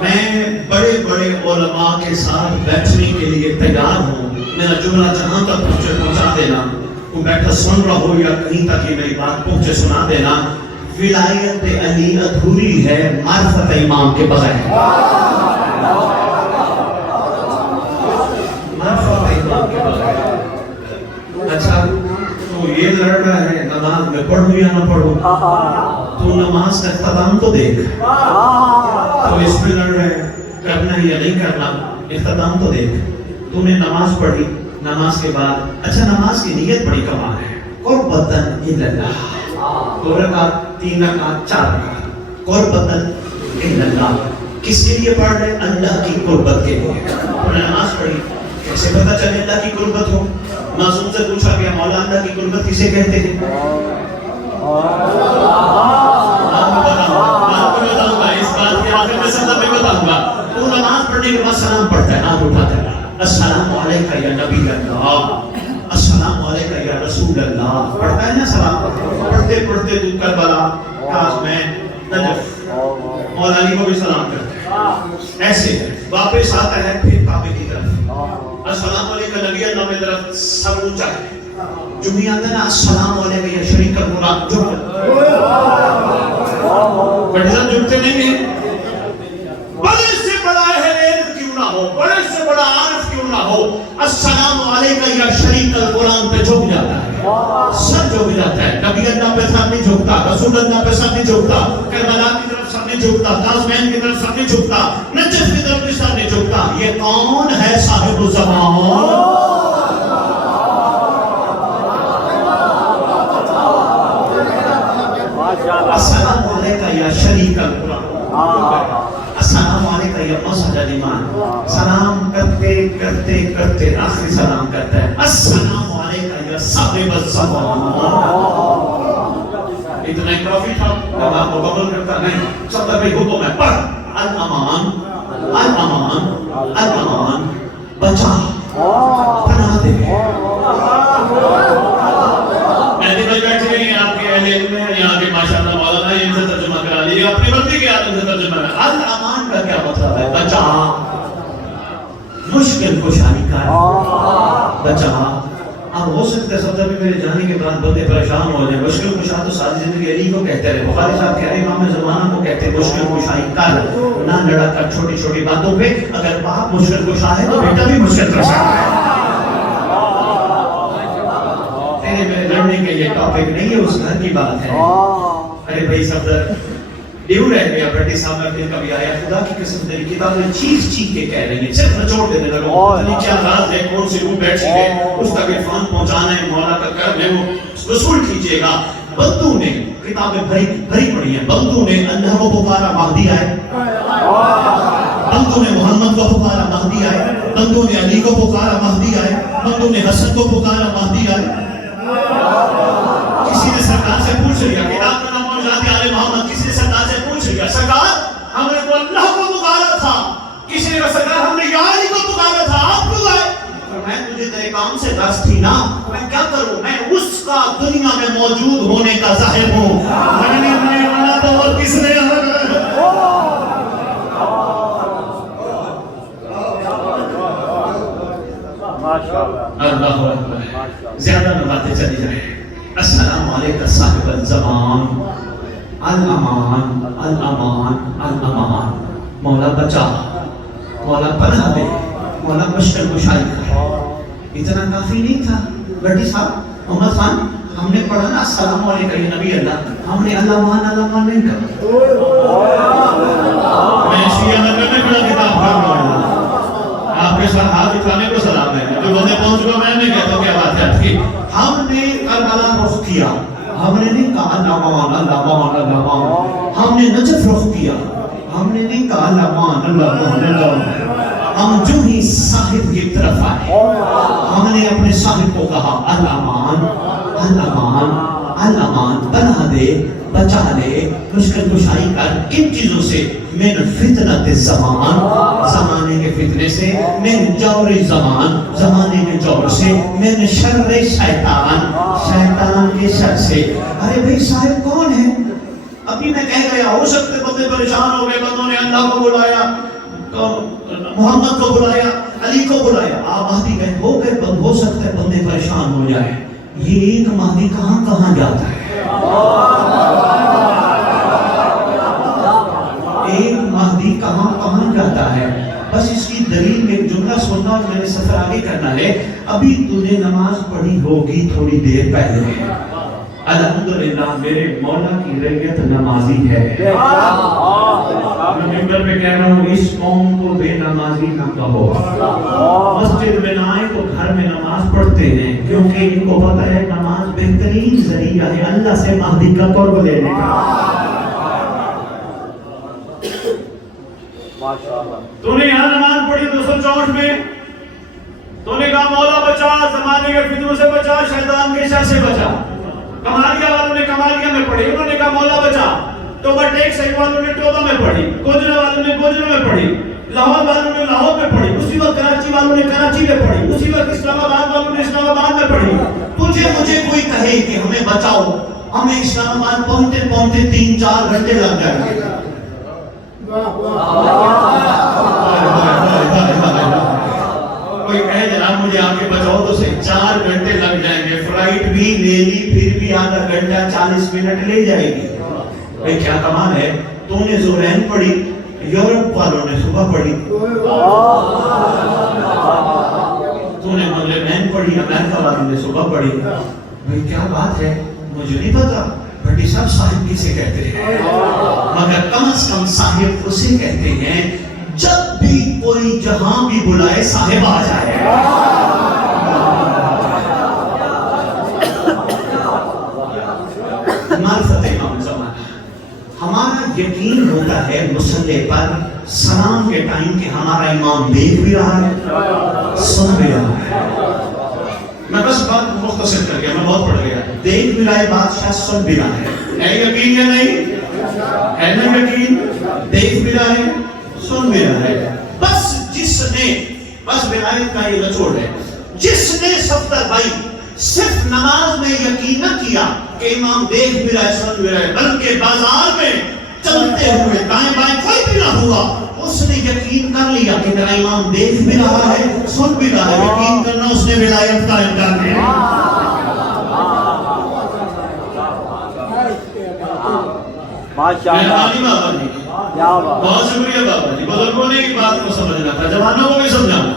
میں بڑے بڑے علماء کے ساتھ بیٹھنے کے لیے تیار ہوں. میرا جملہ جہاں تک پہنچے پہنچا دینا. وہ بیٹھا سن رہا ہو یا کہیں تک یہ میری بات پہنچے سنا دینا. ولایت علی ادھوری ہے معرفت امام کے بغیر. معرفت امام کے بغیر. اچھا تو یہ لڑ رہا ہے نماز میں پڑھوں یا نہ پڑھوں, تو نماز کا اختتام تو دیکھ. تو اس میں لڑ رہے ہیں کرنا یا نہیں کرنا, اختتام تو دیکھ. تم نے نماز پڑھی, نماز کے بعد اچھا نماز کی نیت بڑی کمال ہے. قربتاً الی اللہ, 2 رکعت 3 رکعت 4 رکعت. قربتاً الی اللہ, کس کے لیے پڑھ رہے؟ اللہ کی قربت کے لیے. تم نے نماز پڑھی, کیسے پتہ چلے اللہ کی قربت ہو؟ معصوم سے پوچھا گیا مولا اللہ کی قربت کسے کہتے ہیں؟ تو نماز پڑھنے کے بعد سلام پڑھتا ہے, ہاتھ اٹھاتا ہے, السلام علیکہ یا نبی اللہ, السلام علیکہ یا رسول اللہ. پڑھتا ہے نا سلام. پڑھتے پڑھتے تو کربلا, کاش میں, نجف, مولا علی کو بھی سلام کرتا ہے. ایسے واپس آتا ہے پھر کعبے کی طرف, السلام علیکہ نبی اللہ میں طرف سب اونچا ہے. جو بھی آتا ہے نا السلام علیکہ یا شریک المراد, جو بڑے سب جھکتے نہیں ہیں. بڑے سے بڑا علم کیوں نہ ہو, بڑے سے بڑا عارف کیوں نہ ہو, السلام علیکہ یا شریک القرآن پہ جھک جاتا ہے. سب جھک جاتا ہے. نبی اللہ پہ سب نہیں جھکتا, رسول اللہ پہ سب نہیں جھکتا, کربلا کی طرف سب نہیں جھکتا, قاسمین کی طرف سب نہیں جھکتا, نجف کی طرف بھی سب نہیں جھکتا. یہ کون ہے صاحب الزمان؟ السلام علیکہ یا شریک القرآن, السلام علیکہ یا مسجد الایمان. سلام کرتے کرتے کرتے آخری سلام کرتا ہے السلام علیکہ یا صاحب الزمان. اتنا ہی کافی تھا, میں مکمل کرتا نہیں. سب تک بھی حکم ہے, پڑھ الامان الامان الامان, بچا پناہ دے. اہل بھائی بیٹھے ہیں آپ کے اہل علم میں, یہاں کے ماشاءاللہ مولانا ان سے ترجمہ کرا لیے, اپنی بندی کے آدم سے ترجمہ کرا. الامان کا کیا مطلب ہے؟ بچا, مشکل کشائی کا بچا. اب ہو سکتا ہے سب بھی میرے جانے کے بعد بندے پریشان ہو جائیں. مشکل کشا تو ساری زندگی علی کو کہتے رہے. بخاری صاحب کہہ رہے امام زمانہ کو کہتے ہیں مشکل کشائی کر, نہ لڑا کر چھوٹی چھوٹی باتوں پہ. اگر باپ مشکل کشا ہے تو بیٹا بھی مشکل کشا ہے. میرے لڑنے کے یہ ٹاپک نہیں ہے, اس گھر کی بات ہے. ارے بھائی صفدر ڈیو رہ گیا, بڑی صاحب میں پھر کبھی آیا, خدا کی قسم تیری کتاب میں چیخ چیخ کے کہہ رہی ہے, صرف نچوڑ دینے لگا. پتہ نہیں کیا راز ہے, کون سی روح بیٹھی ہے, اس تک عرفان پہنچانا ہے. مولا کا کر میں وہ وصول کیجیے گا. بندوں نے کتابیں بھری پڑھی ہیں. بندوں نے اللہ کو پکارا, مہدی آئے. بندوں نے محمد کو پکارا, مہدی آئے. بندوں نے علی کو پکارا, مہدی آئے. بندوں نے حسن کو پکارا, مہدی آئے. کسی نے سرکار سے پوچھ لیا کتاب کا نام ذات آل محمد، کسی نے سرکار سے پوچھ لیا سرکار ہم نے تو اللہ کو پکارا تھا، کسی نے کہا سرکار ہم نے یا علی کو پکارا تھا، آپ کیوں آئے؟ میں تجھے تیرے کام سے دست تھی نا، میں کیا کروں، میں اس کا دنیا میں موجود ہونے کا ظاہر ہوں، میں نے مانا تو اور کس نے اللہ اکبر، زیادہ نہ باتیں چلی جائیں۔ السلام علیکم صاحب الزمان، الامان الامان الامان، مولا بچا، مولا پناہ دے، مولا مشکل کشائی کر۔ اتنا کافی نہیں تھا بڑی صاحب محمد خان، ہم نے پڑھا نا السلام علیکم یا نبی اللہ، ہم نے اللہ مان نہیں کہا۔ میں شیعہ نگر میں بڑا کتاب پڑھ رہا ہوں، آپ کے ساتھ ہاتھ اٹھانے کو سلام ہے، جو بندے پہنچ گئے میں نہیں کہتا کیا بات ہے ٹھیک۔ ہم نے کربلا رخ کیا، ہم نے نہیں کہا اللہ مان اللہ مان اللہ مان، ہم نے نجف رخ کیا، ہم نے نہیں کہا اللہ مان اللہ مان اللہ مان۔ ہم جو ہی صاحب کی طرف آئے ہم نے اپنے صاحب کو کہا اللہ مان اللہ مان اللہ مان، بنا دے بچا لے مشکل کشائی کر ان چیزوں سے، من فتنۃ الزمان، زمانے کے فتنے سے، من جور زمان، زمانے کے جور سے، من شر شیطان، شیطان کے شر سے۔ ارے بھئی صاحب کون ہے؟ ابھی میں کہہ گیا ہو سکتے بندے پریشان ہو گئے، بندوں نے اللہ کو بلایا، محمد کو بلایا، علی کو بلایا، آپ مہدی کہتے ہو سکتا ہے بندے پریشان ہو جائیں۔ یہ ایک مہدی کہاں کہاں جاتا ہے؟ ایک مہدی کہاں کہاں جاتا ہے؟ بس اس کی دلیل میں ایک جملہ سننا اور میں نے سفر آگے کرنا ہے۔ ابھی تُو نے نماز پڑھی ہوگی تھوڑی دیر پہلے، الحمدللہ میرے مولا کی رعیت نمازی ہے۔ میں ممبر پہ کہہ رہا ہوں اس قوم کو بے نمازی نہ کہو، مسجد میں نہ آئے تو گھر میں نماز پڑھتے ہیں، کیونکہ ان کو پتہ ہے نماز بہترین ذریعہ ہے اللہ سے مہدی کا قرب لینے کا۔ تو نے یہاں نماز پڑھی 264 میں، تو نے کہا مولا بچا، زمانے کے فتنوں سے بچا، شیطان کے شر سے بچا۔ کمالیہ والوں نے کمالیہ میں پڑھی، انہوں نے کہا مولا بچا۔ ٹوبہ ٹیک صحیح والوں نے ٹوبہ میں پڑھی، گوجرہ والوں نے گوجرہ میں پڑھی، لاہور والوں نے لاہور میں پڑھی، اسی وقت کراچی والوں نے کراچی میں پڑھی، اسی وقت اسلام آباد والوں نے اسلام آباد میں پڑھی۔ مجھے کوئی کہے کہ ہمیں بچاؤ، ہمیں اسلام آباد پہنچتے پہنچتے 3-4 گھنٹے لگ جائیں گے۔ کوئی کہے جناب مجھے آگے بچاؤ تو صحیح 4 گھنٹے لگ جائیں گے، فلائٹ بھی لے لی پھر بھی آدھا گھنٹہ 40 منٹ لے جائے گی۔ بھئی کیا کمال ہے، تو نے زہرین پڑھی، یورپ والوں نے صبح پڑھی، تو نے مغربین پڑھی، امریکہ والوں نے صبح پڑھی۔ بھئی کیا بات ہے، مجھے نہیں پتا بھٹی صاحب صاحب کسے کہتے ہیں، مگر کم از کم صاحب اسے کہتے ہیں جب بھی کوئی جہاں بھی بلائے صاحب آ جائے۔ معرفت امام زمان، ہمارا یقین ہوتا ہے مصلی پر سلام کے ٹائم کہ ہمارا امام دیکھ بھی رہا ہے سن بھی رہا ہے۔ میں بس بات مختصر کر گیا، میں بہت پڑھ گیا۔ دیکھ بھی رہا ہے بادشاہ، سن بھی رہا ہے یقین یا نہیں؟ ہے نا یقین؟ دیکھ بھی رہا ہے سن بھی رہا ہے۔ بس جس نے، بس ولایت کا یہ نچوڑ ہے، جس نے صفدر بھائی صرف نماز میں یقین نہ کیا کہ امام دیکھ بھی رہا ہے سن بھی رہا ہے، بلکہ بازار میں چلتے ہوئے دائیں بائیں کوئی بھی نہ ہوا، اس نے یقین کر لیا کہ میرا امام دیکھ بھی رہا ہے سن بھی رہا ہے، یقین کرنا اس نے ولایت قائم کر دی۔ بہت شکریہ بابا جی، بزرگوں نے ایک بات کو سمجھنا تھا، جوانوں کو بھی سمجھانا۔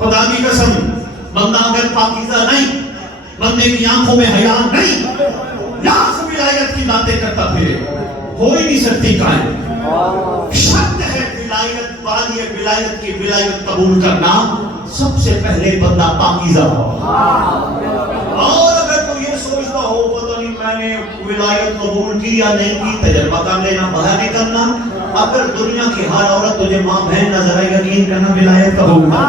خدا کی قسم، بندہ اگر پاکیزہ نہیں، بندے کی آنکھوں میں حیا نہیں، لاکھ ولایت کی باتیں کرتا پھرے، ہو ہی نہیں سکتی قائم۔ شرط ہے ولایت والی ولایت کی ولایت قبول کرنا، سب سے پہلے بندہ پاکیزہ ہو۔ اور اگر تو یہ سوچتا ہو پتہ نہیں میں نے ولایت قبول کی یا نہیں کی، تجربہ کر لینا، بہا نہیں کرنا۔ اگر دنیا کی ہر عورت تجھے ماں بہن نظر آئے، یقین کرنا ولایت قبول کرنا۔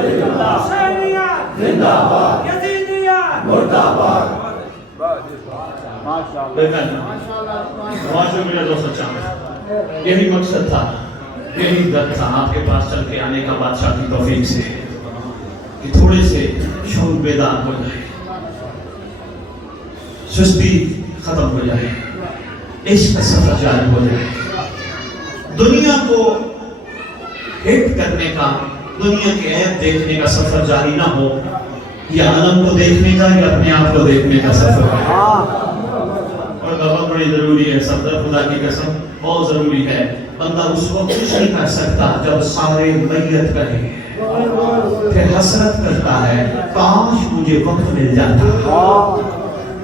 حسینیہ زندہ باد، یزیدیہ مردہ باد۔ بہت شکریہ دوست اچھا، یہی مقصد تھا، یہی درد تھا آپ کے پاس چل کے آنے کا بادشاہ کی توفیق سے، کہ تھوڑے سے شعور بیدار ہو جائے، سستی ختم ہو جائے، عشق کا سفر جاری ہو جائے، دنیا کو ہٹ کرنے کا، دنیا کے عیب دیکھنے کا سفر جاری نہ ہو، یا عالم کو دیکھنے کا یا اپنے آپ کو دیکھنے کا سفر ہے۔ اور بہت بڑی ضروری ہے، صدر خدا کی قسم بہت ضروری ہے۔ بندہ اس وقت کچھ نہیں کر سکتا جب سارے میت کہیں، پھر حسرت کرتا ہے کاش مجھے وقت مل جاتا۔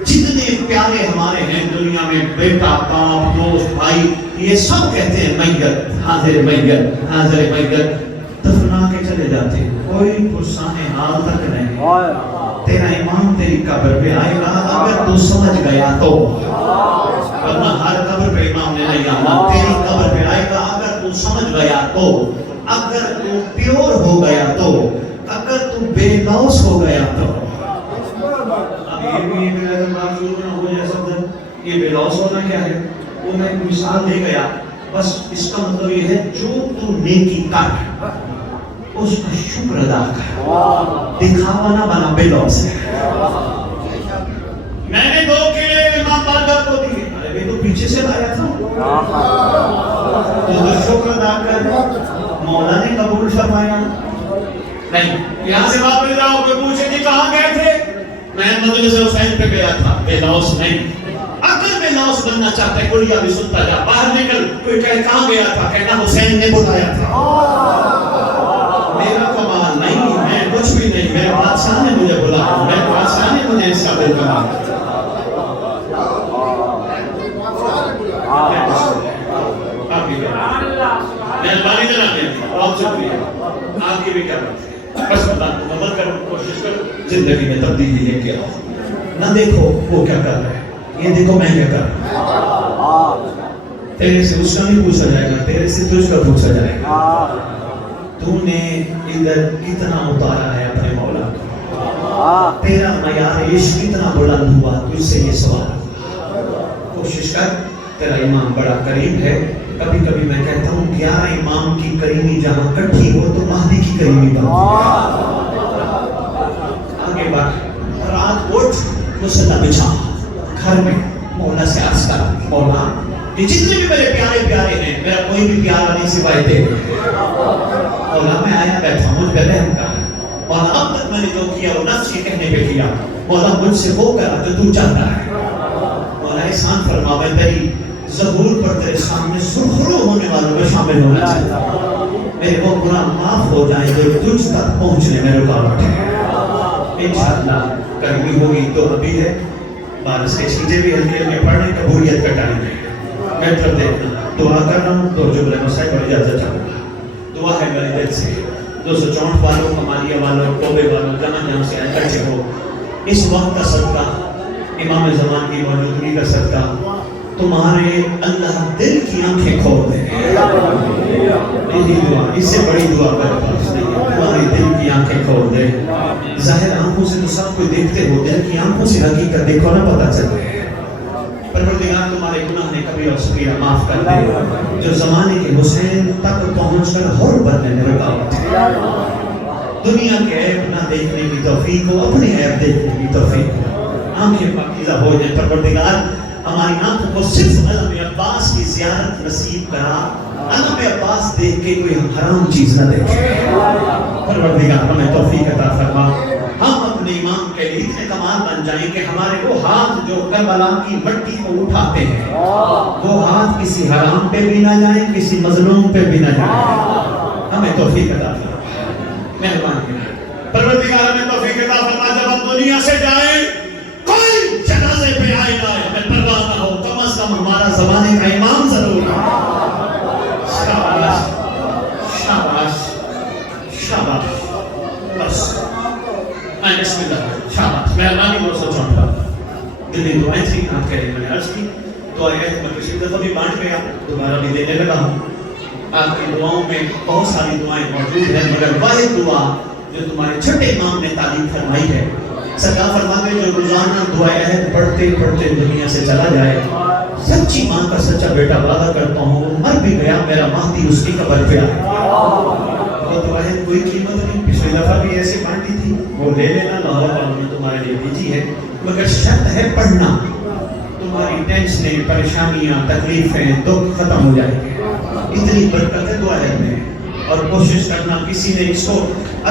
جتنے پیارے ہمارے ہیں دنیا میں، بیٹا، باپ، دوست، بھائی، یہ سب کہتے ہیں میت، حاضر میت، حاضر میت، دفنا کے چلے جاتے ہیں، کوئی پرسان حال تک نہیں۔ تیرا امام تیری قبر پہ آئے گا اگر تو سمجھ گیا تو، ورنہ ہر قبر پہ امام نے نہیں آنا، تیری قبر پہ آئے گا اگر تو سمجھ گیا تو، اگر تو پیور ہو گیا تو، اگر تو بے لوث ہو گیا تو۔ اب یہ بھی میرا بات ضرور نہ ہو جائے سب، یہ بے لوث ہونا کیا ہے؟ وہ میں مثال دے گیا، بس اس کا مطلب یہ ہے جو تو نیکی کر اس کا شکر ادا کر، دکھاوا نہ بنا، بے لوث ہے۔ میں نے 2 کیلے امام بارگاہ کو دیے، ارے میں تو پیچھے سے لایا تھا، تو شکر ادا کر، مولا نے قبول فرمایا۔ نہیں، یہاں سے واپس جاؤ، کوئی پوچھے جی کہاں گئے تھے؟ میں مجلس حسین پہ گیا تھا، بے لوث نہیں۔ اگر بے لوث بننا چاہتا ہے گڑیا بھی سنتا جا، باہر نکل، کوئی کہے کہاں گیا تھا، کہنا حسین نے بلایا تھا۔ میرا کمال نہیں، میں کچھ بھی نہیں، میرے بادشاہ نے مجھے بلایا، میرے بادشاہ نے مجھے اس قابل بنا۔ مہربانی جناب، بہت شکریہ، آپ کی بھی کیا بات ہے، بس بتا عمل کرو، کوشش کرو زندگی میں تبدیلی لے کے آؤ، نہ دیکھو وہ کیا کر رہا ہے، یہ دیکھو میں کیا کر رہا ہوں۔ تیرے سے اس کا نہیں پوچھا جائے گا، تیرے سے تجھ کا پوچھا جائے گا، تو نے ادھر کتنا اتارا ہے اپنے مولا کو، تیرا معیار عشق کتنا بلند ہوا، تجھ سے یہ سوال، کوشش کر، تیرا امام بڑا کریم ہے۔ کبھی کبھی میں کہتا ہوں 11 امام کی کریمی جہاں کٹھی ہو تو مہدی کی کریمی بنتی ہے۔ آگے بڑھ، رات اٹھ، مصلی بچھا، گھر میں مولا سے عرض کر، مولا یہ جتنے بھی میرے پیارے پیارے ہیں، میرا کوئی بھی پیارا نہیں سوائے تیرے، مولا میں آیا بیٹھا، مجھ پہ رحم کر، مولا اب تک میں نے جو کیا وہ نفس کے کہنے پہ کیا، مولا مجھ سے وہ کرا جو تو چاہتا ہے، مولا احسان فرما، میں تیری ظہور پر تیرے سامنے سرخرو ہونے والوں میں شامل ہونا چاہتا ہوں، میرے وہ گناہ معاف ہو جائیں جو تجھ تک پہنچنے میں رکاوٹ ہے۔ انشاءاللہ کرمی ہوگی تو ابھی ہے، بارش کے چھینٹے بھی ہلکے ہلکے پڑنے، قبولیت کا ٹائم ہے، میں طرف دیکھنا، دعا کر رہا ہوں، تو جملے مسائل پر اجازت چاہوں گا، دعا ہے میرے دل سے، 264 والوں، کمالیہ والوں، توبے والوں، جہاں جہاں سے اکٹھے ہو، اس وقت کا صدقہ، امام زمان کی موجودگی کا صدقہ، تمہارے اللہ دل کی آنکھیں کھول دے، یہی دعا، اس سے بڑی دعا میرے پاس نہیں ہے، تمہاری دل کی آنکھیں کھول دے، ظاہر آنکھوں سے تو سب کوئی دیکھتے ہو، دل کی آنکھوں سے حقیقت دیکھو نہ پتہ چلے، پروردگار تمہارے گناہ نے کبھی اور صغیرہ معاف کر دے، جو زمانے کے حسین تک پہنچ کر حر بننے میں رکاوٹ ہے، دنیا کے عیب نہ دیکھنے کی توفیق ہو، اپنے عیب دیکھنے کی توفیق ہو، آنکھیں پاکیزہ ہو جائیں، پروردگار ہماری آنکھوں کو صرف علم عباس کی زیارت نصیب کرا، علم عباس دیکھ کے کوئی حرام چیز نہ دیکھے، پروردگار ہمیں توفیق عطا فرما، ہم اپنے امام کے لیے اتنے کمال بن جائیں کہ ہمارے وہ ہاتھ جو کربلا کی مٹی کو اٹھاتے ہیں، وہ ہاتھ کسی حرام پہ بھی نہ جائیں، کسی مظلوم پہ بھی نہ جائیں، ہمیں توفیق عطا فرما، مہربانی پروردگار ہمیں توفیق عطا فرما، جب ہم دنیا سے جائیں کوئی جنازے پہ آئے گا ہمیں پرواہ نہ ہو، کم از کم ہمارا زمانے کا امام ضرور ہے، شاباش شاباش شاباش، بس بسم اللہ، شاباش، مہربانی 264 دلی دعائیں تھی، آپ کہہ رہے میں نے عرض کی، دعائیں میں کسی دفعہ بھی بانٹ گیا، دوبارہ بھی دینے لگا ہوں، آپ کی دعاؤں میں بہت ساری دعائیں موجود ہیں، مگر واحد دعا جو تمہارے چھٹے امام نے تعلیم فرمائی ہے. سرکار فرماتے جو روزانہ دعائے عہد پڑھتے پڑھتے دنیا سے چلا جائے, سچی ماں کا سچا بیٹا وعدہ کرتا ہوں وہ مر بھی گیا میرا مہدی اس کی قبر پہ آئے. وہ دعا عہد کوئی قیمت نہیں, پچھلی دفعہ بھی ایسے بانٹی تھی, وہ لے لینا, لاہور والوں نے تمہارے لیے بھیجی ہے, مگر شرط ہے پڑھنا. تمہاری ٹینشنیں, پریشانیاں, تکلیفیں, دکھ ختم ہو جائیں گے. اتنی برکت ہے دعا عہد میں. اور کوشش کرنا کسی نے اس کو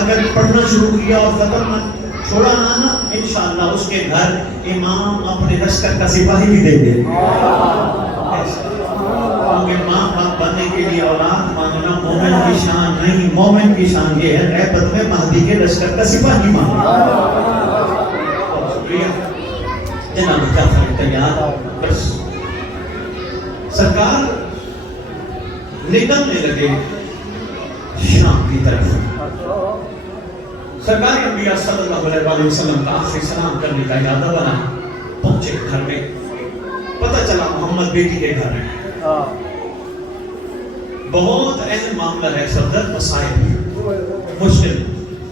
اگر پڑھنا شروع کیا اور ختم نہ چھوڑا نہ انشاءاللہ اس کے گھر امام اپنے لشکر کا سپاہی بھی دے دے. کیونکہ ماں باپ بننے کے لیے اولاد مانگنا مومن کی شان نہیں, مومن کی شان یہ ہے غیبت میں مہدی کے لشکر کا سپاہی مانگنا. شکریہ جناب جعفر تیار. بس سرکار نکلنے لگے شام کی طرف. سرکار انبیاء صلی اللہ علیہ وسلم کا آخری سلام کرنے کا ارادہ بنا. پہنچے گھر میں, پتہ چلا محمد بیٹی کے گھر ہے. بہت اہم معاملہ ہے صدر, مسائل مشکل,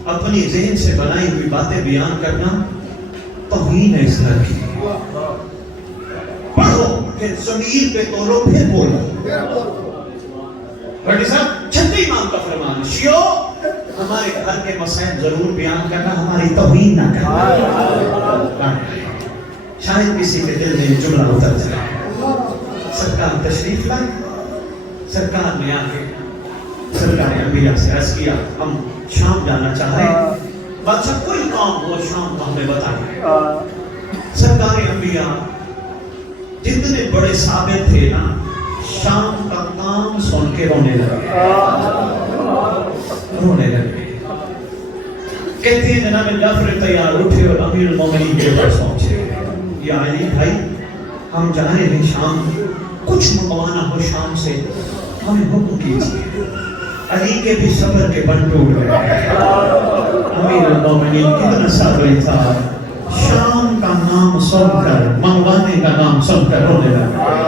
اپنی ذہن سے بنائی ہوئی باتیں بیان کرنا توہین ہے اس گھر کی. پڑھو پھر ضمیر پہ تولو پھر بولو. بڑی صاحب چھٹے امام کا فرمان, شیعو ہمارے گھر کے مسائل ضرور بیان کرنا, ہماری توہین نہ کرنا. شاید کسی کے دل میں جملہ اتر جائے. سرکار تشریف لائے. سرکار نے آ کے سرکار انبیاء سے عرض کیا ہم شام جانا چاہ رہے ہیں, بادشاہ کوئی کام ہو شام کو ہمیں بتائیں. سرکار انبیاء جتنے بڑے ثابت تھے نا, شام کا کام سن کے رونے لگے. کہتے ہیں جناب جعفر تیار اٹھے اور امیر المومنین کے پاس پہنچے. یا علی بھائی ہم جا رہے ہیں شام, کچھ منگوانا ہو شام سے ہمیں حکم کیجیے. علی کے بھی صبر کے بن ٹوٹ گئے. امیر المومنین کتنا صابر تھا, شام کا نام سن کر, منگوانے کا نام سن کر رونے لگا.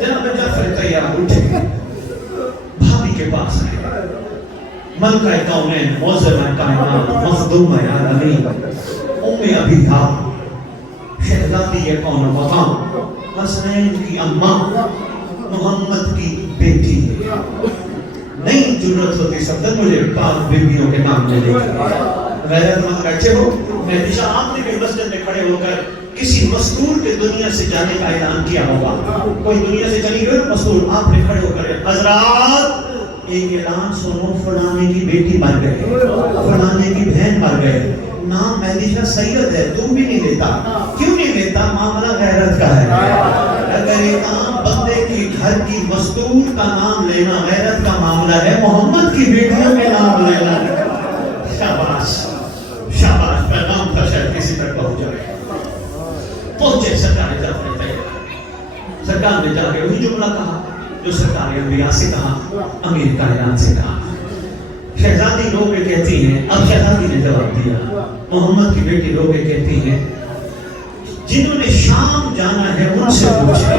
جناب جعفر تیار اٹھے, بھابھی کے پاس آئے. ملکہ کونین, معظمہ کائنات, مخدومہ عالمین, ابیہا, شہزادی کون و مقام, حسنین کی اماں, محمد کی بیٹی. نہیں جرت ہوتی صدر مجھے پاک بیویوں کے نام لے لے غیرت مند بچے ہو. میں ہمیشہ آپ نے بھی مسجد میں کھڑے ہو کر کسی مستور کے دنیا سے جانے کا اعلان کیا ہوگا. کوئی دنیا سے چلی گئی مستور, آپ نے کھڑے ہو کر حضرات ایک اعلان سنو, فلانے کی بیٹی مر گئے, فلانے کی بہن مر گئے. نام مہدی شاہ سید ہے, تم بھی نہیں لیتا. کیوں نہیں لیتا؟ معاملہ غیرت کا ہے. اگر ایک عام بندے کی گھر کی مستور کا نام لینا غیرت کا معاملہ ہے, محمد کی بیٹیوں کے نام لینا شاباش شاباش. پیغام کا شاید کسی تک پہنچ جائے. پہنچے سرکار جعفر تیار. سرکار نے جا کے وہی جملہ کہا جو سرکار انبیاء سے کہا, امیر کائنات سے کہا. شہزادی لوگ کہتی ہیں, اب شہزادی نے جواب دیا, محمد کی بیٹی لوگ کہتی ہیں جنہوں نے شام جانا ہے ان سے پوچھیں.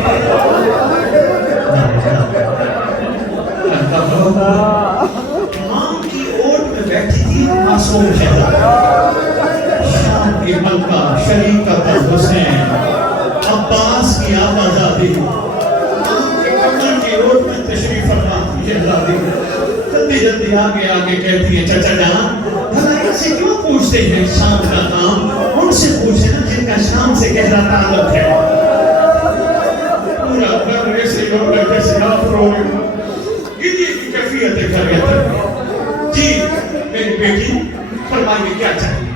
ماں کی اوٹ میں بیٹھی تھی معصوم شہزادی, شام کی ملکہ شریکت حسین, عباس کی آبادی, روڈ میں تشریف فرما شہزادی. جلدی جلدی آگے کہتی ہے چچا جان بھلا سے کیوں پوچھتے ہیں شام کا کام, ان سے پوچھیں نا جن کا شام سے گہرا تعلق ہے. پورا گھر ایسے لوگ جیسے آپ رو رہے ہو. یہ کیفیت ہے خیریت. جی میری بیٹی فرمائیے کیا چاہیے.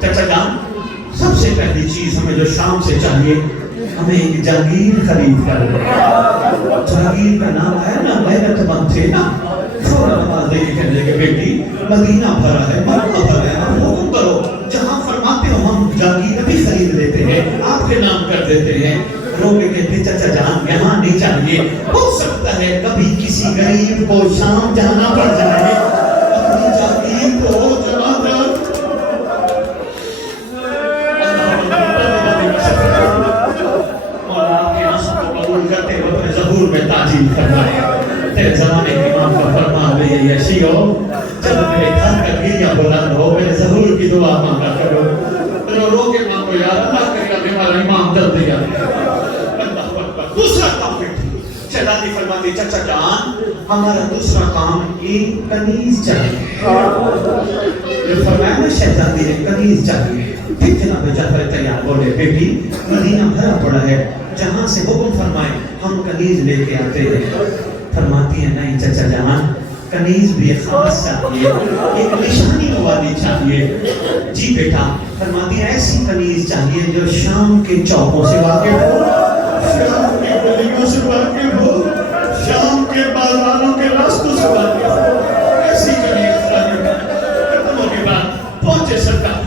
چچا جان سب سے پہلی چیز ہمیں جو شام سے چاہیے, ہمیں ایک جاگیر خرید کر. جاگیر کا نام ہے نا, غیرت مند تھے نا, فوراً آواز دے کے کہنے لگے بیٹی مدینہ بھرا ہے, مکہ بھرا ہے, آپ حکم کرو جہاں فرماتے ہو ہم جاگیر بھی خرید لیتے ہیں, آپ کے نام کر دیتے ہیں. لوگ کہتے چچا جان یہاں نہیں چاہیے, ہو سکتا ہے کبھی کسی غریب کو شام جانا پڑ جائے, اپنی جاگیر کو جما کر کرتے ہو اپنے ظہور میں تعجیل فرمائے. تیرے زمانے کے امام کا فرمان ہے, یہ شیعو جب میرے گھر کا گریا بولا میرے ظہور کی دعا مانگا کرو، رو کے مانگو یار، اللہ کرے گا ہمارا ایمان ڈر دے گا۔ دوسرا کام شہزادی فرماتی چچا جان ہمارا دوسرا کام ایک کنیز چاہیے۔ جو فرمایا نا شہزادی نے کنیز چاہیے، ٹھیک جناب جعفر تیار بولے بیٹی مدینہ بھرا پڑا ہے، جہاں سے حکم فرمائے ہم کنیز لے کے آتے ہیں۔ فرماتی ہے نہیں چچا جان، کنیز بھی خاص چاہیے، ایک نشانی والی چاہیے۔ جی بیٹا، فرماتی ہے ایسی کنیز چاہیے جو شام کے چوکوں سے واقف ہو، شام کے گلیوں سے واقف ہو، شام کے بازاروں کے راستوں سے واقف ہو، ایسی کنیز چاہیے۔ ختم ہونے کے بعد پہنچے سرکار،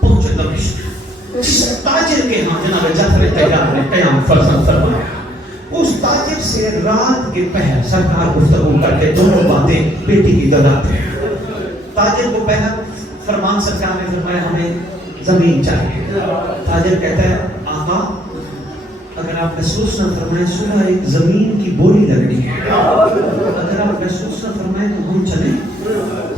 پہنچے دمشق، جس تاجر کے ہاں جناب جعفر تیار نے قیام فرزند فرمایا، اس تاجر سے رات کے پہر سرکار گفتگو کرتے دونوں باتیں بیٹی کی دولت ہے۔ تاجر کو پہلا فرمان سرکار نے فرمایا ہمیں زمین چاہیے۔ تاجر کہتا ہے آقا اگر آپ محسوس نہ فرمائیں صبح ایک زمین کی بوری لگنی ہے، اگر آپ محسوس نہ فرمائیں تو ہم چلیں؟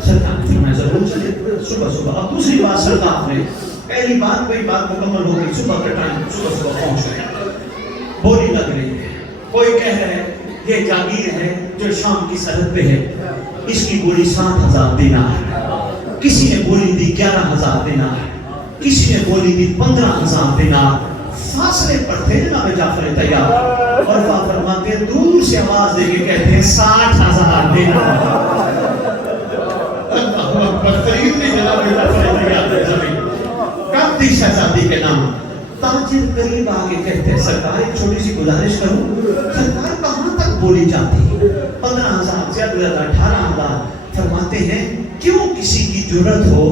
سرکار نے فرمایا ضرور چلیں صبح صبح۔ اب دوسری بات سرکار نے پہلی بات کوئی بات مکمل ہو گئی، صبح کا ٹائم صبح صبح پہنچ گئے، بوری لگ رہی ہے، کوئی کہہ رہا ہے یہ جاگیر ہے جو شام کی سرحد پہ ہے، اس کی بولی 7,000 دینار، کسی نے بولی دی 11,000 دینار، کسی نے بولی دی 15,000 دینار۔ فاصلے پر تھے جناب جعفر تیار، اور وہ فرماتے ہیں دور سے آواز دے کے کہتے ہیں 60,000 دینار۔ اللہ اکبر، قریب میں جناب جعفر تیار ہے زمین، کب تھی شہزادی کے نام؟ تاجر قریب آگے کہتے ہیں سرکار ایک چھوٹی سی گزارش کروں، سرکار کہاں تک بولی جاتی؟ 15,000 سے 18,000۔ فرماتے ہیں کیوں کسی کی جرت ہو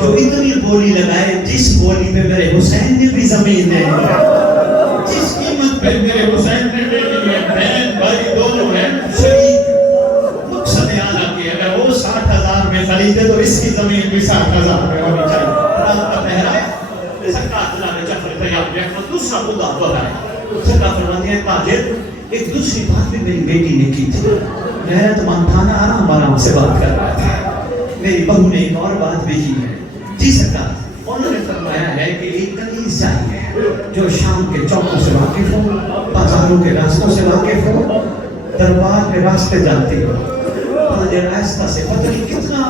جو اتنی بولی لگائے جس بولی پہ میرے حسین نے بھی زمین لے لی ہے، جس قیمت پہ میرے حسین نے لے لی ہے، بہن بھائی دونوں ہیں شریک۔ مقصد اعلیٰ کہ اگر وہ 60,000 میں خریدے تو اس کی زمین بھی 60,000 میں ہونی چاہیے۔ رات کا پہرا ہے، سرکار جناب جعفر تیار نے دوسرا خدا بتایا۔ سرکار فرماتے ہیں تاجر ایک دوسری بات بھی میری بیٹی نے کی تھی، غیرت مند تھا نا، آرام آرام سے بات کر رہا تھا، میری بہو نے ایک اور بات بھی کی ہے۔ جی سرکار، انہوں نے فرمایا ہے کہ ایک کنیز چاہیے جو شام کے چوکوں سے واقف ہو، بازاروں کے راستوں سے واقف ہو، دربار کے راستے جانتی ہو۔ تاجر آہستہ سے پتہ نہیں کتنا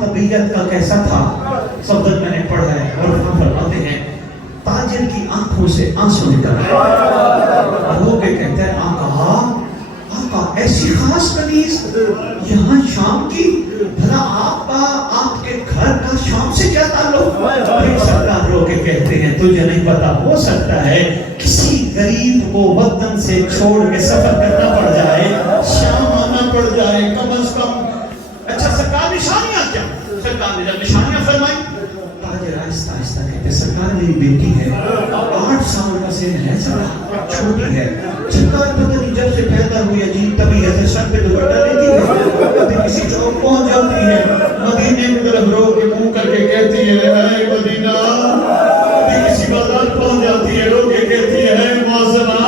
طبیعت کا کیسا تھا، صدر میں نے پڑھا ہے، اور وہاں فرماتے ہیں تاجر کی آنکھوں سے آنسو نکل رہے، وہ کہ کہتا ہے آقا آقا ایسی خاص کنیز یہاں شام کی، بھلا آپ کے گھر کا شام سے کیا تعلق؟ پھر سرکار رو کے کہتے ہیں تجھے نہیں پتا، ہو سکتا ہے کسی غریب کو وطن سے چھوڑ کے سفر کرنا پڑ جائے، شام آنا پڑ جائے کم از کم۔ اچھا سرکار نشانیاں کیا؟ سرکار نے جب نشانیاں فرمائی، تاجر آہستہ آہستہ کہتے سرکار میری بیٹی ہے، 8 سال کا سن ہے، سرکار چھوٹی ہے، سرکار پتہ نہیں جب سے پیدا ہوئی عجیب طبیعت ہے، سر پہ دوپٹہ لیتی ہے، کبھی کسی چوک پہنچ جاتی ہے، مدینے کی طرف رو کے منہ کر کے کہتی ہے اے مدینہ، کبھی کسی بازار پہنچ جاتی ہے رو کے کہتی ہے اے معظمہ۔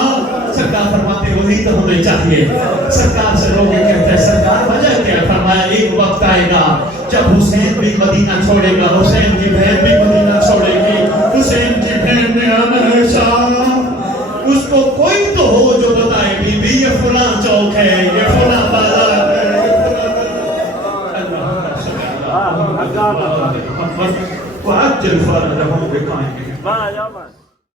سرکار فرماتے وہی تو ہمیں چاہیے۔ سرکار سے رو کے کہتے ہیں سرکار وجہ کیا؟ فرمایا ایک وقت آئے گا جب حسین بھی مدینہ چھوڑے گا، حسین کی بہن بھی مدینہ چھوڑے گی، حسین کی بہن نے آنا ہے شام، اس کو کوئی تو ہو جو بتائے بی بی یہ فلاں چوک ہے، یہ فلاں بازار ہے، اللہ وعجل فرجهم بقائمهم۔